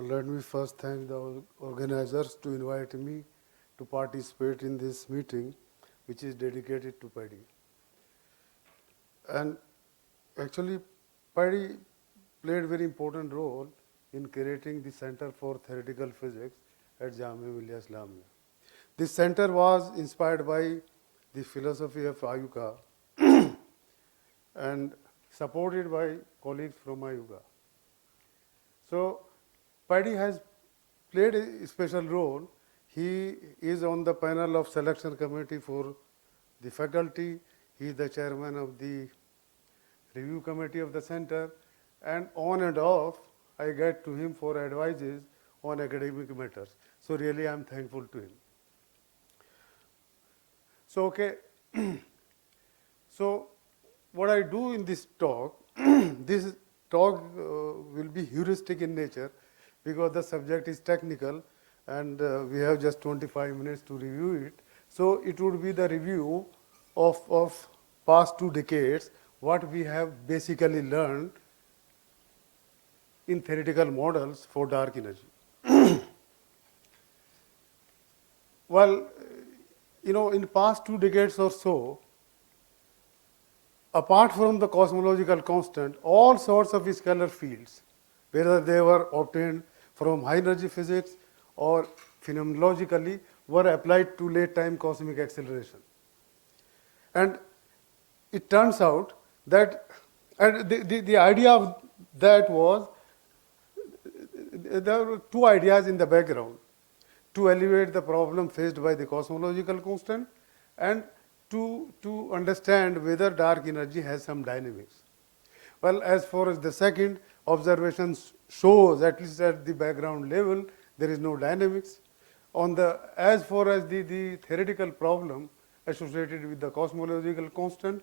Let me first thank the organizers to invite me to participate in this meeting, which is dedicated to PADI. And actually, PADI played a very important role in creating the Center for Theoretical Physics at Jamia Millia Islamia. This center was inspired by the philosophy of IUCAA and supported by colleagues from IUCAA. So, Paddy has played a special role. He is on the panel of selection committee for the faculty. He is the chairman of the review committee of the center, and on and off, I get to him for advices on academic matters. So really, I am thankful to him. So okay, so what I do in this talk, this talk will be heuristic in nature because the subject is technical and we have just 25 minutes to review it. So it would be the review of past 2 decades, what we have basically learned in theoretical models for dark energy. Well, in past 2 decades or so, apart from the cosmological constant, all sorts of scalar fields, whether they were obtained from high energy physics or phenomenologically, were applied to late time cosmic acceleration. And it turns out that, and the idea of that was, there were 2 ideas in the background: to elevate the problem faced by the cosmological constant and to understand whether dark energy has some dynamics. Well, as far as the second observation shows, at least at the background level, there is no dynamics. As far as the theoretical problem associated with the cosmological constant,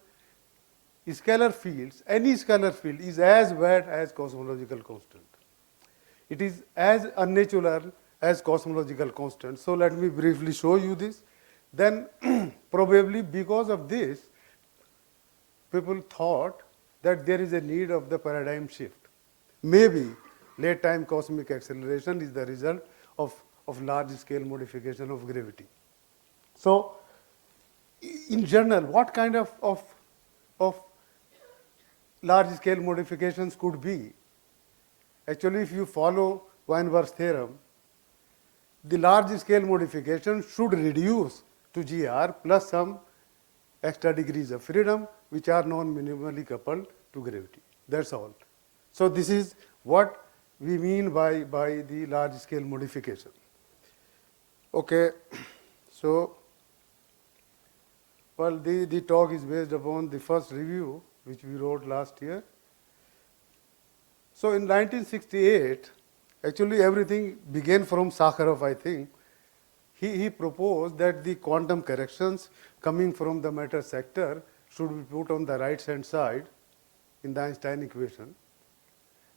scalar fields, any scalar field is as bad as cosmological constant. It is as unnatural as cosmological constant. So let me briefly show you this. Then probably because of this, people thought that there is a need of the paradigm shift. Maybe late time cosmic acceleration is the result of large scale modification of gravity. So in general, what kind of large scale modifications could be? Actually, if you follow Weinberg's theorem, the large scale modification should reduce to GR plus some extra degrees of freedom, which are non-minimally coupled to gravity. That's all. So this is what we mean by the large scale modification. Okay, so well, the talk is based upon the first review which we wrote last year. So in 1968, actually everything began from Sakharov, I think. He proposed that the quantum corrections coming from the matter sector should be put on the right hand side in the Einstein equation.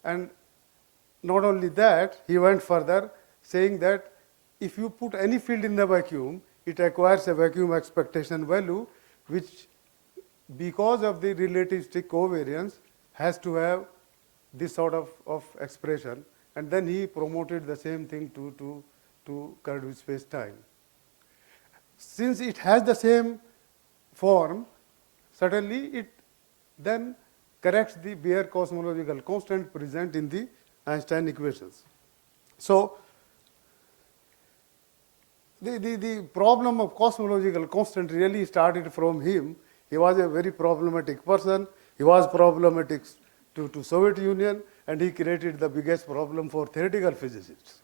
And not only that, he went further, saying that if you put any field in the vacuum, it acquires a vacuum expectation value, which, because of the relativistic covariance, has to have this sort of expression. And then he promoted the same thing to curved space-time. Since it has the same form, certainly it then corrects the bare cosmological constant present in the Einstein equations. So the problem of cosmological constant really started from him. He was a very problematic person. He was problematic to Soviet Union, and he created the biggest problem for theoretical physicists.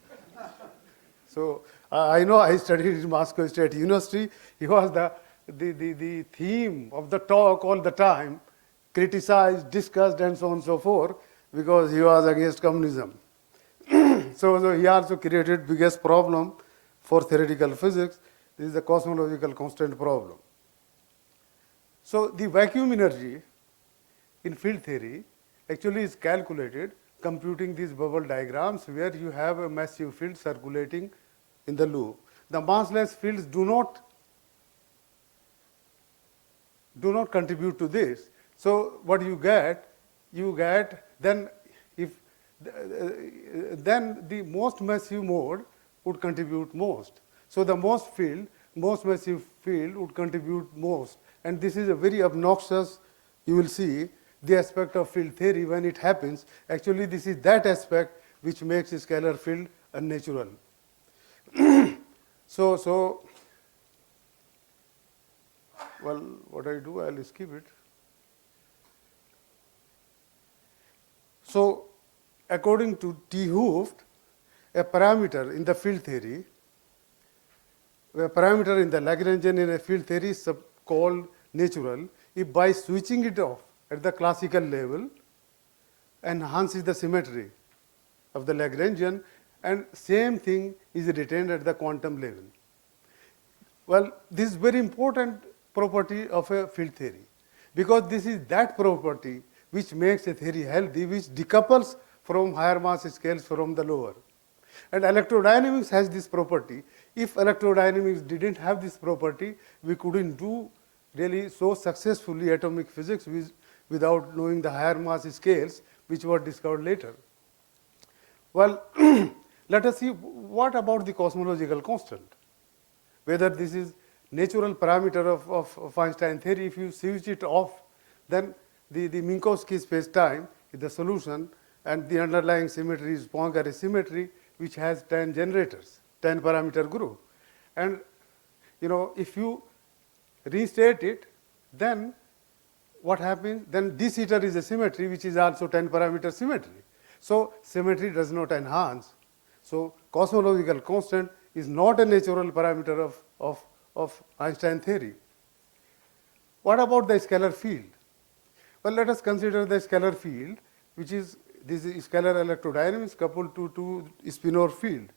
So I know I studied in Moscow State University. He was the theme of the talk all the time, criticized, discussed, and so on and so forth, because he was against communism. So he also created biggest problem for theoretical physics. This is the cosmological constant problem. So the vacuum energy in field theory actually is calculated computing these bubble diagrams where you have a massive field circulating in the loop. The massless fields do not contribute to this. So what you get then, if then the most massive mode would contribute most. So the most massive field would contribute most. And this is a very obnoxious, you will see, the aspect of field theory when it happens. Actually, this is that aspect which makes a scalar field unnatural. So, well, what I do, I'll skip it. So, according to T. Hooft, a parameter in the field theory, a parameter in the Lagrangian in a field theory is called natural if by switching it off at the classical level enhances the symmetry of the Lagrangian, and same thing is retained at the quantum level. Well, this is very important property of a field theory, because this is that property which makes a theory healthy, which decouples from higher mass scales from the lower. And electrodynamics has this property. If electrodynamics didn't have this property, we couldn't do really so successfully atomic physics without knowing the higher mass scales which were discovered later. Well, let us see what about the cosmological constant. Whether this is natural parameter of Einstein theory, if you switch it off, then the Minkowski space-time is the solution, and the underlying symmetry is Poincare symmetry, which has 10 generators, 10 parameter group. And if you restate it, then what happens? Then d theta is a symmetry which is also 10 parameter symmetry. So symmetry does not enhance. So cosmological constant is not a natural parameter of Einstein theory. What about the scalar field? Well, let us consider the scalar field, which is this is scalar electrodynamics coupled to spinor field.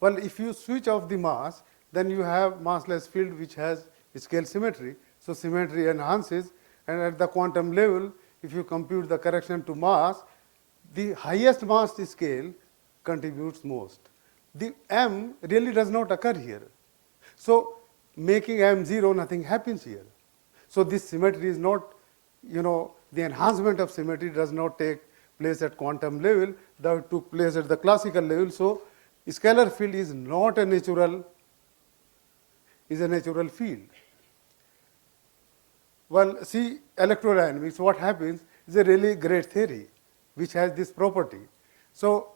Well, if you switch off the mass, then you have massless field which has scale symmetry. So symmetry enhances, and at the quantum level, if you compute the correction to mass, the highest mass scale contributes most. The m really does not occur here. So making m 0, nothing happens here. So this symmetry is not, the enhancement of symmetry does not take place at quantum level, that took place at the classical level. So scalar field is not a natural, is a natural field. Well, see, electrodynamics, what happens is a really great theory which has this property. So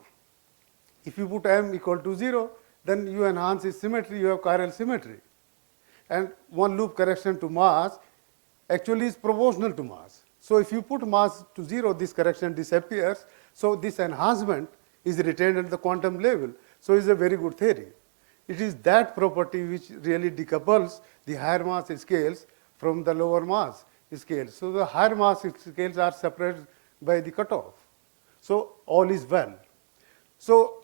if you put m equal to 0, then you enhance its symmetry, you have chiral symmetry. And one loop correction to mass actually is proportional to mass. So if you put mass to 0, this correction disappears. So this enhancement is retained at the quantum level. So it's a very good theory. It is that property which really decouples the higher mass scales from the lower mass scales. So the higher mass scales are separated by the cutoff. So all is well. So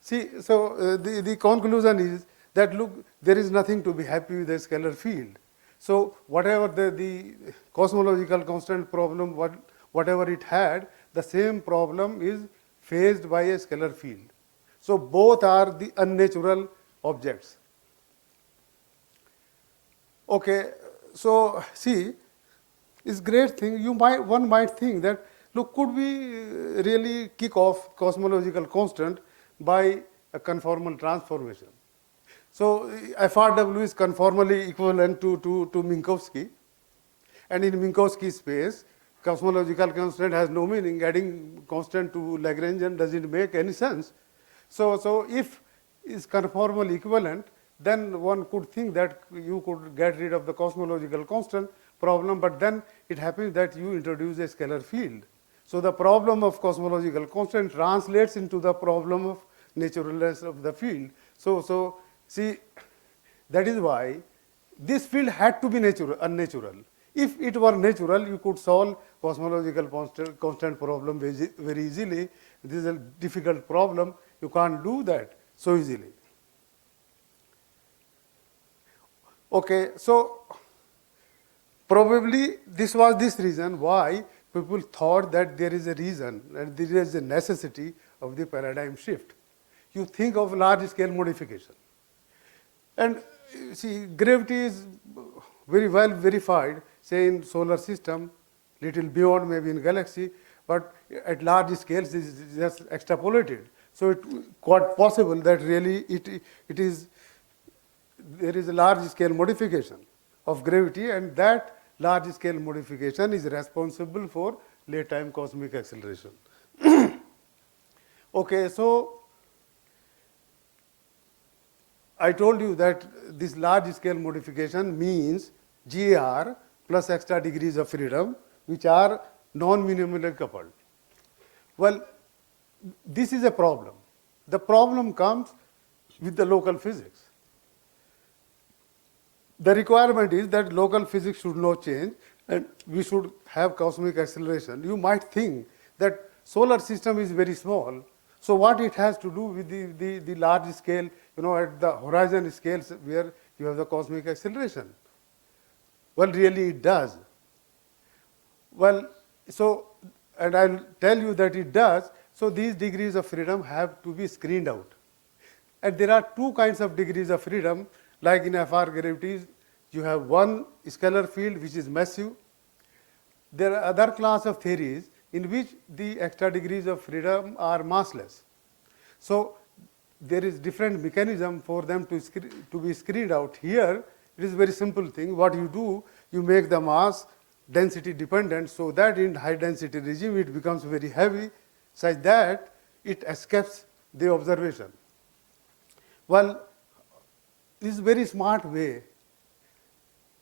see, so the conclusion is that look, there is nothing to be happy with the scalar field. So whatever the cosmological constant problem, whatever it had, the same problem is faced by a scalar field. So both are the unnatural objects. Okay, so see, it's great thing. One might think that, look, could we really kick off cosmological constant by a conformal transformation? So FRW is conformally equivalent to Minkowski, and in Minkowski space, cosmological constant has no meaning. Adding constant to Lagrangian doesn't make any sense. So if is conformally equivalent, then one could think that you could get rid of the cosmological constant problem, but then it happens that you introduce a scalar field. So the problem of cosmological constant translates into the problem of naturalness of the field. So see, that is why this field had to be unnatural. If it were natural, you could solve cosmological constant problem very easily. This is a difficult problem. You can't do that so easily. Okay, so probably this was this reason why people thought that there is a reason and there is a necessity of the paradigm shift. You think of large scale modification. And see, gravity is very well verified, say in solar system, little beyond maybe in galaxy, but at large scales this is just extrapolated. So it quite possible that really it is, there is a large scale modification of gravity, and that large scale modification is responsible for late time cosmic acceleration. Okay, so I told you that this large scale modification means GAR plus extra degrees of freedom, which are non-minimally coupled. Well, this is a problem. The problem comes with the local physics. The requirement is that local physics should not change and we should have cosmic acceleration. You might think that solar system is very small, so what it has to do with the large scale, at the horizon scales where you have the cosmic acceleration? Well, really it does. Well, so, and I'll tell you that it does, so these degrees of freedom have to be screened out. And there are two kinds of degrees of freedom, like in FR gravities, you have one scalar field which is massive. There are other class of theories in which the extra degrees of freedom are massless. So there is different mechanism for them to be screened out. Here, it is very simple thing. What you do, you make the mass density dependent so that in high density regime it becomes very heavy such that it escapes the observation. Well, this is a very smart way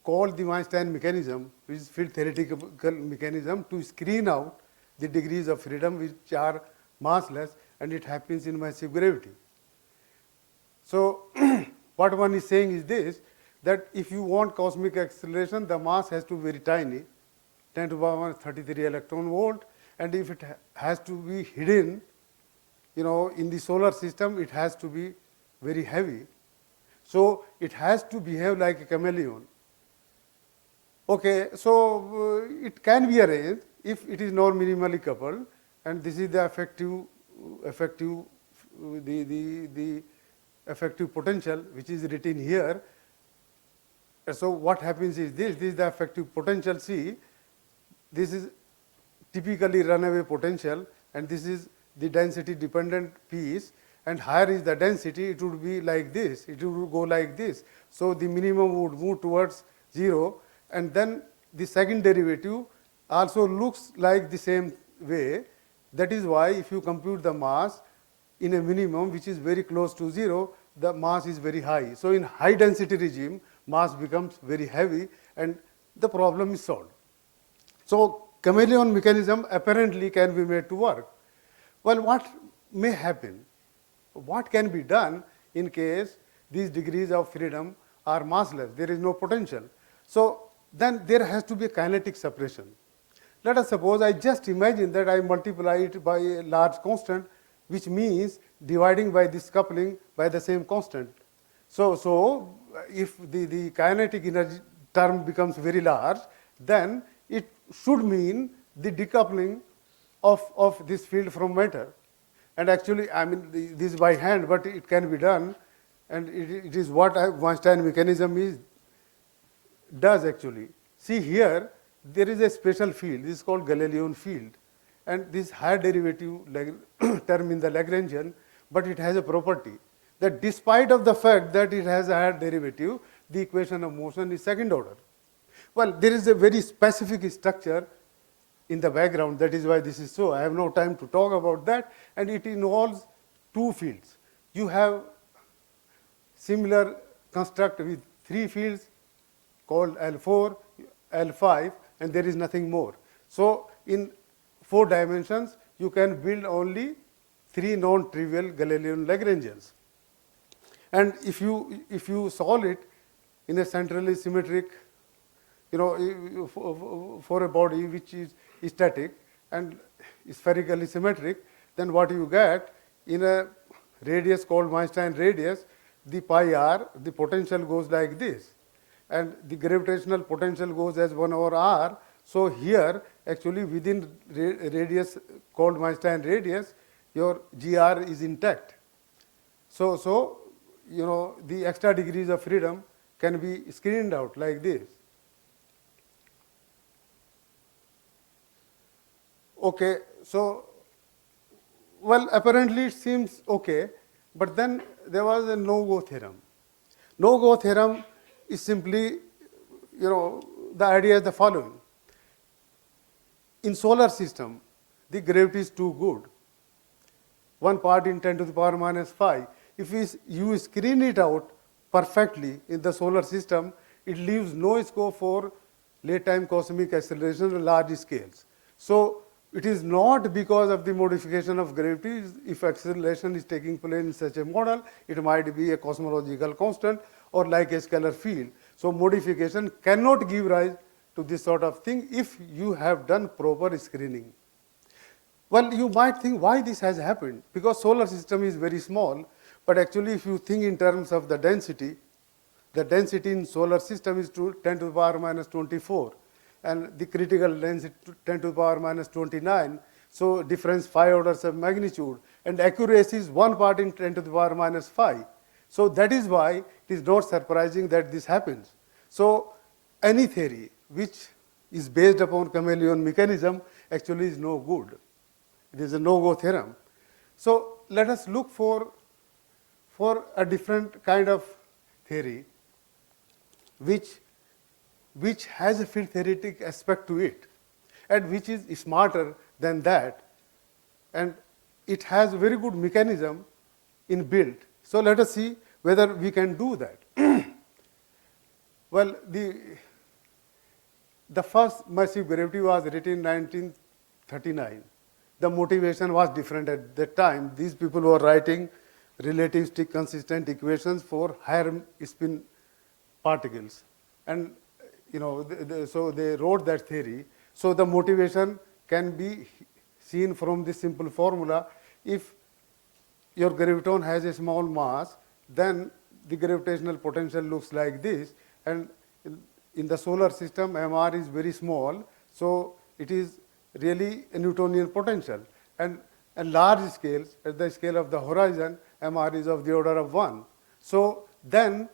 called the Weinstein mechanism, which is field theoretical mechanism to screen out the degrees of freedom which are massless, and it happens in massive gravity. So what one is saying is this, that if you want cosmic acceleration, the mass has to be very tiny, 10 to the power 33 electron volt, and if it has to be hidden, in the solar system, it has to be very heavy. So it has to behave like a chameleon. Okay, so it can be arranged if it is non-minimally coupled, and this is the effective potential which is written here. So what happens is this is the effective potential. See, this is typically runaway potential, and this is the density dependent piece, and higher is the density, it would be like this, it would go like this. So the minimum would move towards 0, and then the second derivative also looks like the same way. That is why if you compute the mass in a minimum which is very close to 0, the mass is very high. So in high density regime, mass becomes very heavy and the problem is solved. So chameleon mechanism apparently can be made to work. Well, what may happen? What can be done in case these degrees of freedom are massless? There is no potential. So then there has to be a kinetic separation. Let us suppose I just imagine that I multiply it by a large constant, which means dividing by this coupling by the same constant. So if the kinetic energy term becomes very large, then it should mean the decoupling of this field from matter. And actually, I mean, this by hand, but it can be done, and it is what Weinstein mechanism does actually. See here, there is a special field, this is called Galilean field, and this higher derivative term in the Lagrangian, but it has a property that despite of the fact that it has a higher derivative, the equation of motion is second order. Well, there is a very specific structure in the background, that is why this is so. I have no time to talk about that, and it involves two fields. You have similar construct with three fields called L4, L5, and there is nothing more. So in 4 dimensions, you can build only 3 non-trivial Galilean Lagrangians. And if you solve it in a centrally symmetric, for a body which is static and spherically symmetric, then what you get in a radius called Weinstein radius, the pi r, the potential goes like this, and the gravitational potential goes as 1 over r. So here actually within radius called Weinstein radius, your GR is intact. So the extra degrees of freedom can be screened out like this. Okay, so well, apparently it seems okay, but then there was a no-go theorem. No-go theorem is simply, the idea is the following. In solar system, the gravity is too good. 1 part in 10 to the power minus 5. If you screen it out perfectly in the solar system, it leaves no scope for late time cosmic acceleration at large scales. So it is not because of the modification of gravity. If acceleration is taking place in such a model, it might be a cosmological constant or like a scalar field. So modification cannot give rise to this sort of thing if you have done proper screening. Well, you might think why this has happened, because solar system is very small, but actually if you think in terms of the density in solar system is 10 to the power minus 24, and the critical density 10 to the power minus 29, so difference 5 orders of magnitude, and accuracy is 1 part in 10 to the power minus 5. So that is why it is not surprising that this happens. So any theory which is based upon chameleon mechanism actually is no good. It is a no-go theorem. So let us look for a different kind of theory which has a field theoretic aspect to it and which is smarter than that, and it has very good mechanism inbuilt. So let us see whether we can do that. Well, the first massive gravity was written in 1939. The motivation was different at that time. These people were writing relativistic consistent equations for higher spin particles, and so they wrote that theory. So the motivation can be seen from this simple formula. If your graviton has a small mass, then the gravitational potential looks like this, and in the solar system MR is very small, so it is really a Newtonian potential, and at large scales, at the scale of the horizon, MR is of the order of 1. So then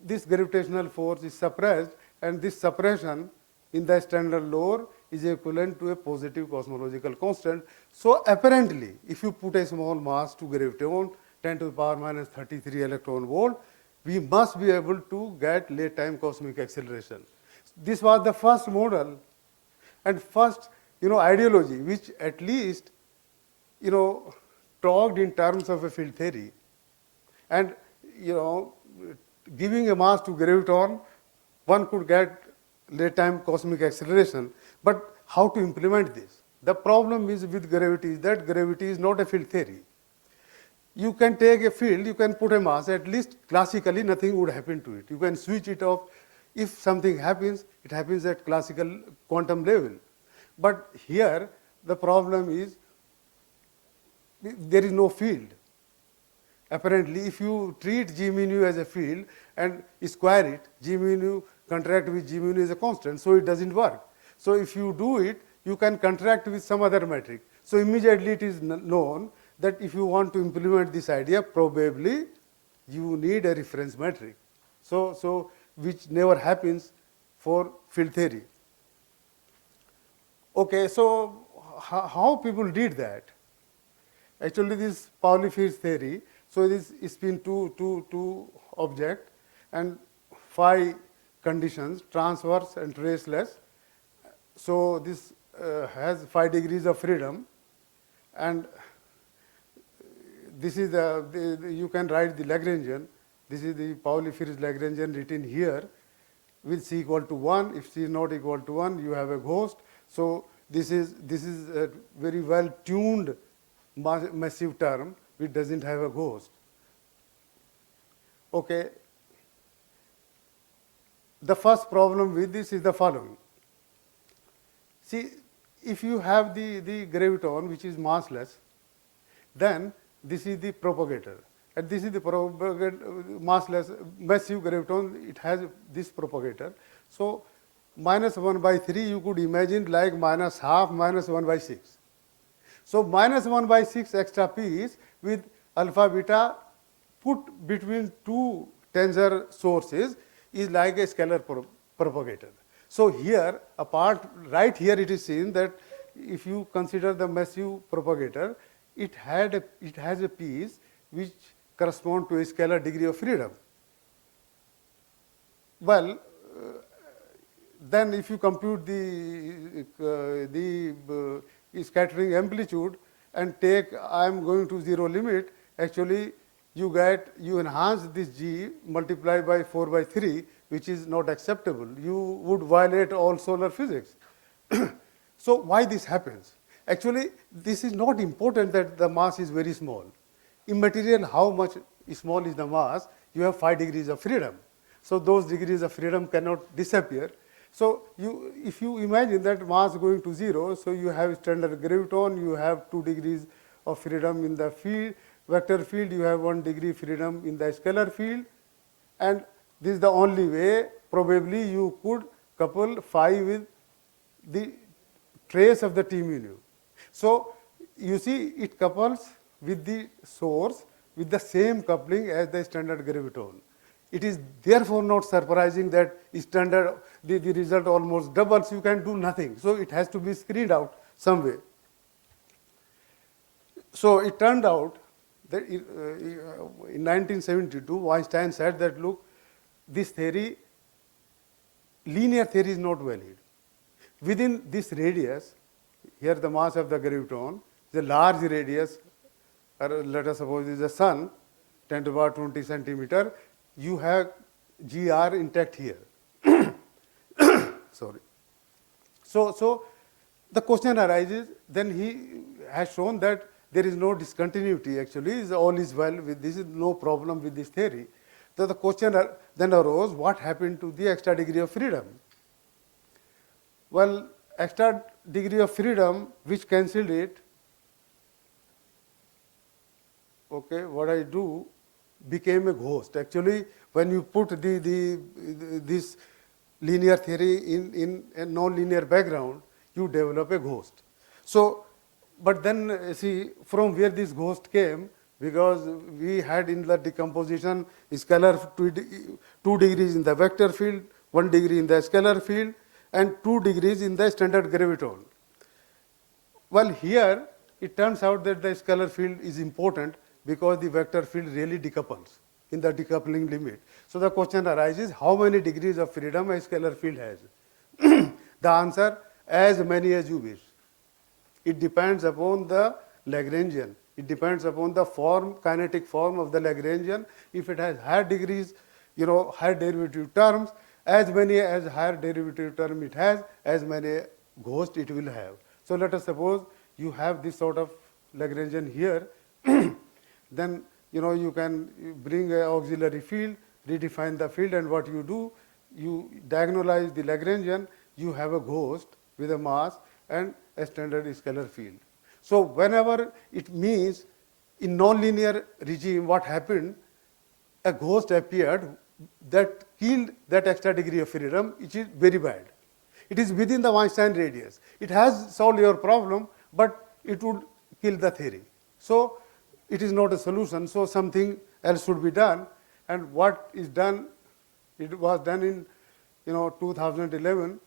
this gravitational force is suppressed, and this suppression in the standard law is equivalent to a positive cosmological constant. So apparently, if you put a small mass to graviton 10 to the power minus 33 electron volt, we must be able to get late time cosmic acceleration. This was the first model and first ideology which at least talked in terms of a field theory, and giving a mass to graviton, one could get late time cosmic acceleration. But how to implement this? The problem is with gravity is that gravity is not a field theory. You can take a field, you can put a mass, at least classically nothing would happen to it. You can switch it off. If something happens, it happens at classical quantum level. But here the problem is there is no field. Apparently, if you treat G mu nu as a field and square it, G mu nu contract with G mu nu is a constant, so it doesn't work. So if you do it, you can contract with some other metric. So immediately it is known that if you want to implement this idea, probably you need a reference metric. So which never happens for field theory. Okay, so how people did that? Actually, this Pauli field theory. So this is spin two object and 5 conditions, transverse and traceless. So this has 5 degrees of freedom, and this is you can write the Lagrangian. This is the Pauli field Lagrangian written here with C equal to 1. If C is not equal to 1, you have a ghost. So this is a very well tuned massive term which doesn't have a ghost. Okay. The first problem with this is the following. See, if you have the graviton which is massless, then this is the propagator, and this is the massless massive graviton. It has this propagator. So minus 1/3 you could imagine like minus half minus 1/6. So minus 1/6 extra piece with alpha beta put between 2 tensor sources is like a scalar propagator. So here, right here it is seen that if you consider the massive propagator, it has a piece which corresponds to a scalar degree of freedom. Well, then if you compute the scattering amplitude and take I am going to zero limit, actually you enhance this G multiplied by 4 by 3, which is not acceptable. You would violate all solar physics. So why this happens? Actually, this is not important that the mass is very small. Immaterial how much small is the mass, you have 5 degrees of freedom. So those degrees of freedom cannot disappear. So if you imagine that mass going to 0, so you have standard graviton, you have 2 degrees of freedom in the field, vector field, you have 1 degree freedom in the scalar field, and this is the only way probably you could couple phi with the trace of the T mu. So you see it couples with the source with the same coupling as the standard graviton. It is therefore not surprising that the result almost doubles, you can do nothing. So it has to be screened out some way. So it turned out that in 1972, Einstein said that, look, this theory, linear theory is not valid. Within this radius, here the mass of the graviton, the large radius, or let us suppose is the sun, 10 to the power 20 centimeter, you have GR intact here. Sorry. So the question arises, then he has shown that there is no discontinuity actually, all is well with this, is no problem with this theory. So the question then arose, what happened to the extra degree of freedom? Well, extra degree of freedom which cancelled it, okay, what I do, became a ghost. Actually, when you put this linear theory in a non-linear background, you develop a ghost. So, but then see from where this ghost came, because we had in the decomposition scalar 2 degrees in the vector field, 1 degree in the scalar field, and 2 degrees in the standard graviton. Well, here it turns out that the scalar field is important because the vector field really decouples in the decoupling limit. So the question arises, how many degrees of freedom a scalar field has? The answer, as many as you wish. It depends upon the Lagrangian. It depends upon the form, kinetic form of the Lagrangian. If it has higher degrees, higher derivative terms, as many as higher derivative term it has, as many ghosts it will have. So let us suppose you have this sort of Lagrangian here, then you can bring an auxiliary field, redefine the field, and what you do, you diagonalize the Lagrangian, you have a ghost with a mass and a standard scalar field. So whenever it means in nonlinear regime what happened, a ghost appeared that killed that extra degree of freedom, which is very bad. It is within the Einstein radius. It has solved your problem, but it would kill the theory. So it is not a solution, so something else should be done. And what is done, it was done in 2011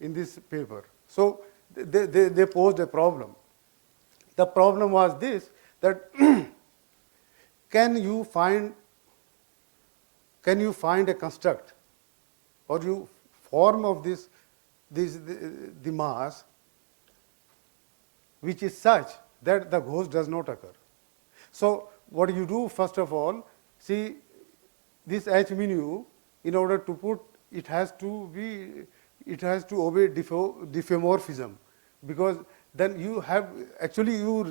in this paper. So they posed a problem. The problem was this, that can you find a construct or you form of the mass which is such that the ghost does not occur. So what you do, first of all, see this H mu, in order to put, it has to obey diffeomorphism, because then you have, actually you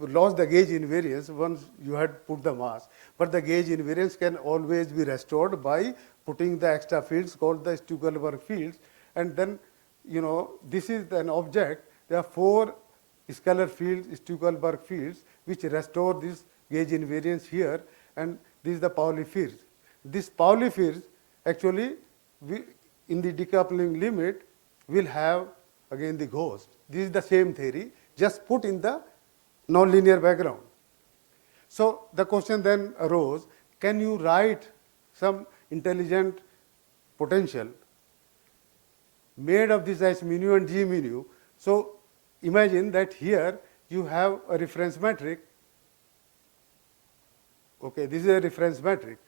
lost the gauge invariance once you had put the mass, but the gauge invariance can always be restored by putting the extra fields called the Stuckelberg fields, and then this is an object, there are 4 scalar fields, Stuckelberg fields, which restore this gauge invariance here, and this is the Pauli fields. This Pauli fields actually in the decoupling limit will have again the ghost. This is the same theory, just put in the nonlinear background. So the question then arose, can you write some intelligent potential made of this H mu and G mu? So imagine that here you have a reference metric. Okay, this is a reference metric.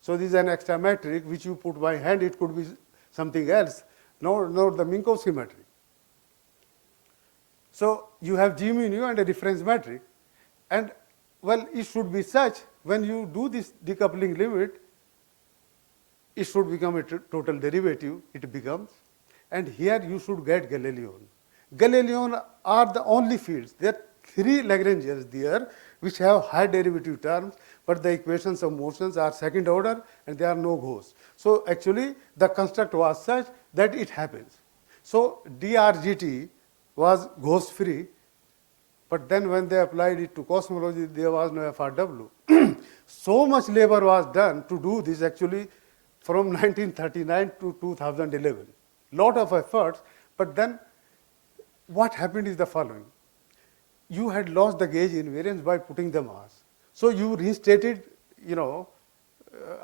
So this is an extra metric which you put by hand. It could be something else, not the Minkowski metric. So you have G mu nu and a reference metric, and well, it should be such when you do this decoupling limit, it should become a total derivative. It becomes, and here you should get Galilean. Galilean are the only fields. There are 3 Lagrangians there which have high derivative terms, but the equations of motions are second order and there are no ghosts. So actually the construct was such that it happens. So DRGT was ghost free, but then when they applied it to cosmology, there was no FRW. So much labor was done to do this actually from 1939 to 2011. Lot of efforts, but then what happened is the following. You had lost the gauge invariance by putting the mass. So you restated,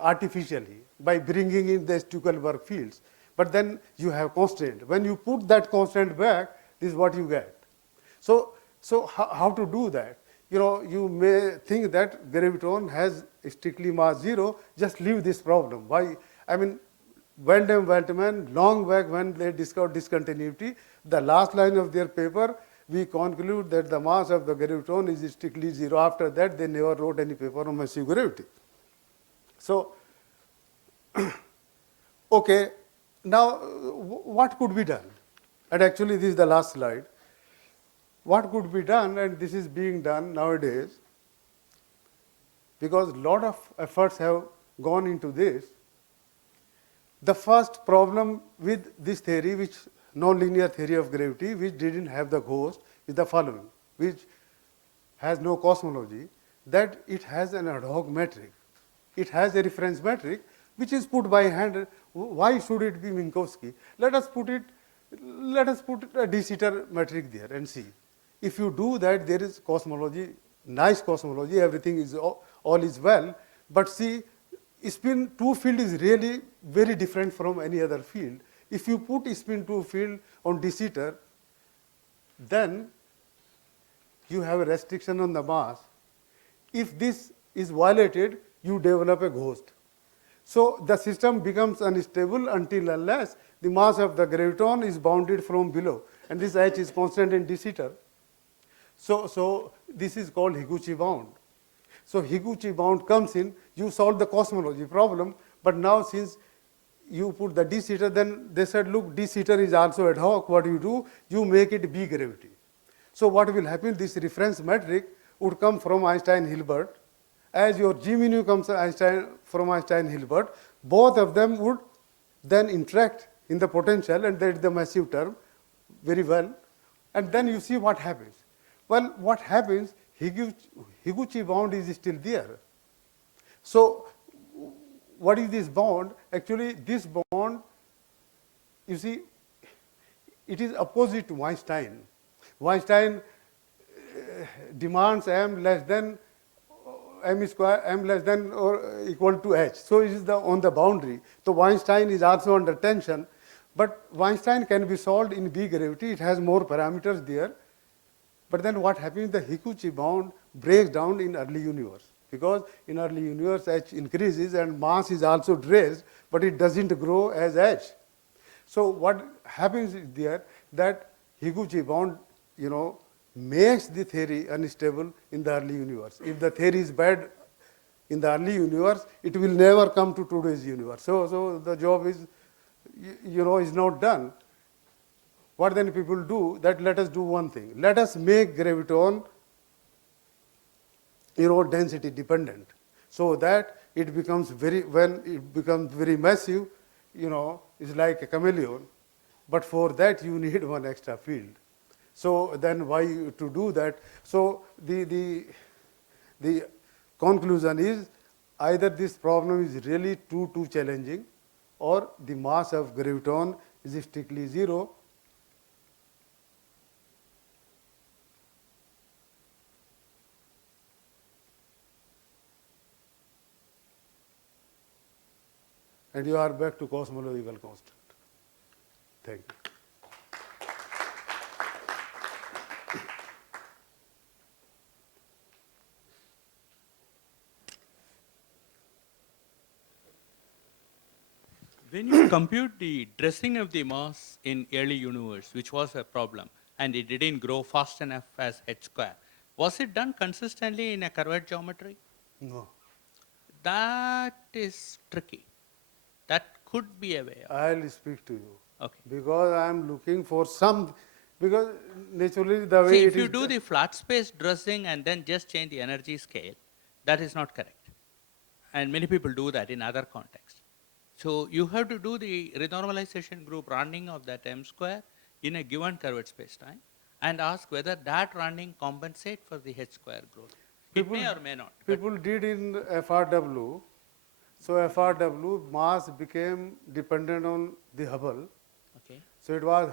artificially by bringing in the Stuckelberg fields. But then you have constant. When you put that constant back, this is what you get. So how to do that? You may think that graviton has strictly mass 0. Just leave this problem. Why? I mean, Waldheim-Waltman, long back when they discovered discontinuity, the last line of their paper, we conclude that the mass of the graviton is strictly 0. After that, they never wrote any paper on massive gravity. So, okay, now what could be done? And actually, this is the last slide. What could be done, and this is being done nowadays, because a lot of efforts have gone into this. The first problem with this theory, which nonlinear theory of gravity, which didn't have the ghost, is the following, which has no cosmology, that it has an ad hoc metric. It has a reference metric, which is put by hand. Why should it be Minkowski? Let us put a de Sitter metric there and see. If you do that, there is cosmology, nice cosmology, everything is all is well, but see, spin 2 field is really very different from any other field. If you put spin 2 field on de Sitter, then you have a restriction on the mass. If this is violated, you develop a ghost. So the system becomes unstable until unless the mass of the graviton is bounded from below, and this H is constant in de Sitter. So this is called Higuchi bound. So Higuchi bound comes in, you solve the cosmology problem, but now since you put the de Sitter, then they said, look, de Sitter is also ad hoc. What do? You make it B gravity. So what will happen? This reference metric would come from Einstein-Hilbert. As your G mu nu comes from Einstein-Hilbert, both of them would then interact in the potential, and that is the massive term, very well. And then you see what happens. Well, what happens? Higuchi bound is still there. So what is this bond? Actually, this bond, you see, it is opposite to Weinstein. Weinstein demands m less than m square, m less than or equal to h. So it is on the boundary. So Weinstein is also under tension, but Weinstein can be solved in B gravity. It has more parameters there. But then what happens? The Higuchi bound breaks down in early universe, because in early universe h increases and mass is also raised, but it doesn't grow as h. So what happens is there that Higuchi bound, makes the theory unstable in the early universe. If the theory is bad in the early universe, it will never come to today's universe. So the job is, is not done. What then people do? That let us do one thing. Let us make graviton, density dependent, so that it becomes when it becomes very massive, it's like a chameleon. But for that you need one extra field. So then why to do that? So the conclusion is either this problem is really too challenging, or the mass of graviton is strictly 0. And you are back to cosmological constant. Thank you. When you compute the dressing of the mass in early universe, which was a problem, and it didn't grow fast enough as h square, was it done consistently in a curved geometry? No. That is tricky. That could be a way of. I'll speak to you. Okay. Because I am looking for some, because naturally the way See, it if you is. do the flat space dressing and then just change the energy scale, that is not correct. And many people do that in other contexts. So you have to do the renormalization group running of that m square in a given curved space-time and ask whether that running compensate for the h square growth. It may or may not. People did in FRW. So FRW mass became dependent on the Hubble. Okay. So it was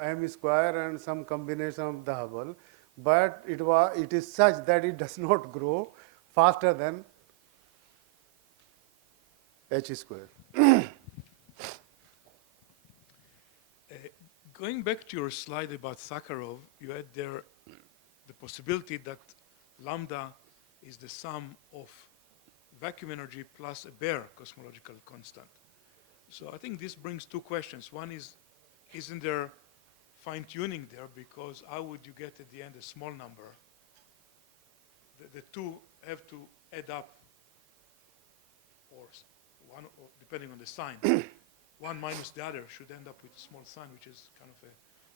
m square and some combination of the Hubble, but it is such that it does not grow faster than h square. Going back to your slide about Sakharov, you had there the possibility that lambda is the sum of vacuum energy plus a bare cosmological constant. So I think this brings two questions. One is, isn't there fine-tuning there? Because how would you get at the end a small number? The two have to add up, or one, or depending on the sign. One minus the other should end up with a small sign, which is kind of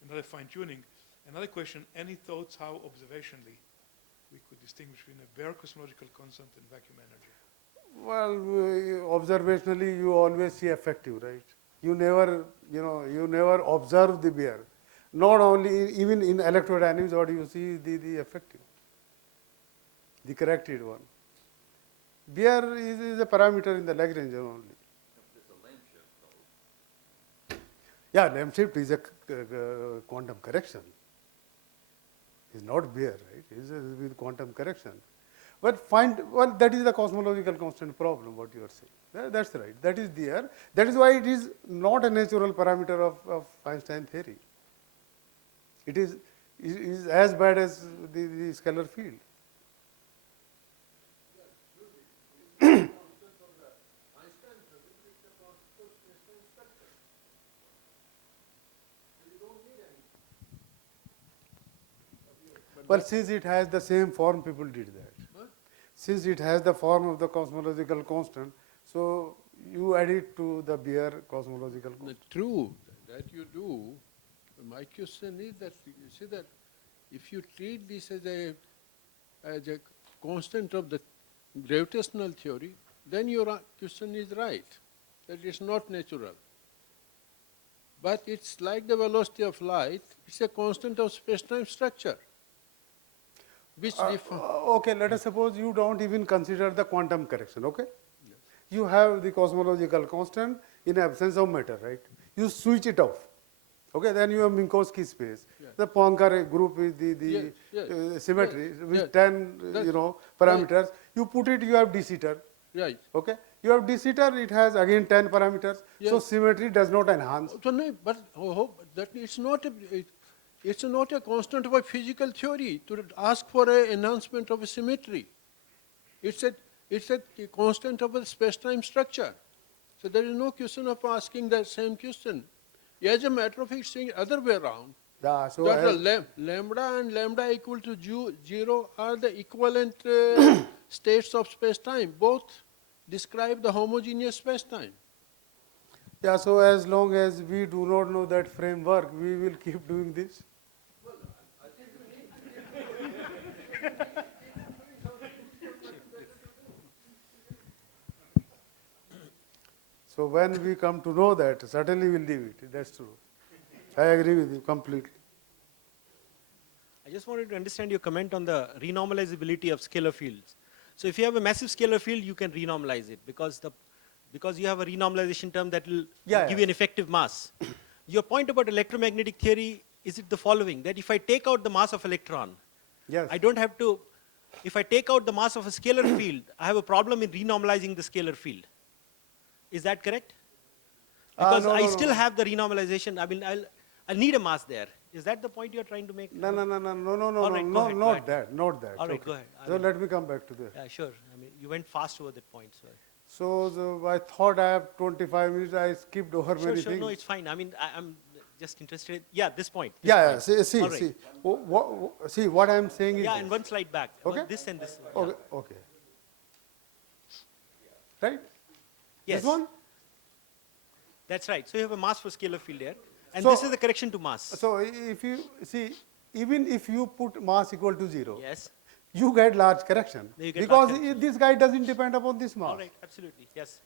another fine-tuning. Another question, any thoughts how observationally we could distinguish between a bare cosmological constant and vacuum energy? Well, observationally, you always see effective, right? You never, you never observe the bare. Not only, even in electrodynamics, what you see the effective, the corrected one. Bare is a parameter in the Lagrangian only. Yeah, lamp shift is a quantum correction. It's not bare, right? It's with quantum correction. But that is the cosmological constant problem, what you are saying. That's right. That is there. That is why it is not a natural parameter of Einstein theory. It is as bad as the scalar field. Well, since it has the same form, people did that. What? Since it has the form of the cosmological constant, so you add it to the bare cosmological constant. True, that you do. My question is that you see that if you treat this as a constant of the gravitational theory, then your question is right, that it's not natural. But it's like the velocity of light, it's a constant of space-time structure. Which Okay, let us suppose you don't even consider the quantum correction, okay? Yes. You have the cosmological constant in absence of matter, right? You switch it off, okay? Then you have Minkowski space. Yes. The Poincare group is the symmetry with 10, parameters. Right. You put it, you have de Sitter. Right. Okay? You have de Sitter, it has again 10 parameters. Yes. So symmetry does not enhance. So no, but that it's not a constant of a physical theory to ask for an enhancement of a symmetry. It's a constant of a space-time structure. So there is no question of asking the same question. As a matter of fact, it's saying other way around. Yeah, so lambda and lambda equal to 0 are the equivalent states of space-time. Both describe the homogeneous space-time. Yeah, so as long as we do not know that framework, we will keep doing this. So when we come to know that, certainly we'll leave it. That's true. I agree with you completely. I just wanted to understand your comment on the renormalizability of scalar fields. So if you have a massive scalar field, you can renormalize it because you have a renormalization term that will give you an effective mass. Your point about electromagnetic theory, is it the following, that if I take out the mass of electron, I don't have to, if I take out the mass of a scalar field, I have a problem in renormalizing the scalar field. Is that correct? Because I still have the renormalization. I mean, I'll need a mass there. Is that the point you're trying to make? No, Right, not that. All right, go ahead. So let me come back to that. Yeah, sure. I mean, you went fast over that point. So. I thought I have 25 minutes, I skipped over Sure, many sure. things. No, it's fine. I mean, I'm just interested. Yeah, this point. This Yeah, point. see, All right. see, what I am saying is Yeah, this. and one slide back. Okay. This and this. Yeah. Okay, okay. Right? Yes. This one? That's right. So you have a mass for scalar field here. And So- this is the correction to mass. So if you see, even if you put mass equal to 0, Yes. you get large correction. You get Because large correction. this guy doesn't depend upon this mass. All right. Absolutely. Yes.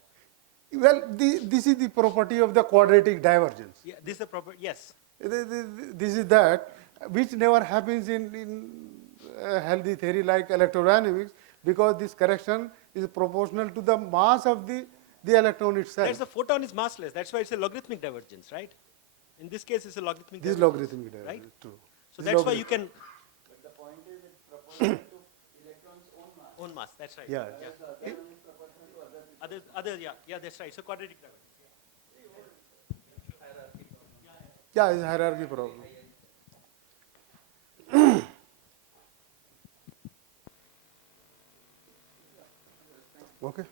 Well, this is the property of the quadratic divergence. Yeah, this is the proper. Yes. This is that, which never happens in healthy theory like electrodynamics, because this correction is proportional to the mass of the electron itself. That's the photon is massless. That's why it's a logarithmic divergence, right? In this case, it's a logarithmic This divergence. logarithmic divergence, Right? true. So This that's why you logarithmic. can. But the point is it's proportional to electron's own mass. Own mass. That's right. Yeah. Whereas the other one is proportional to other. Other, yeah, that's right. So quadratic divergence. Yeah, it's a hierarchy problem. Okay.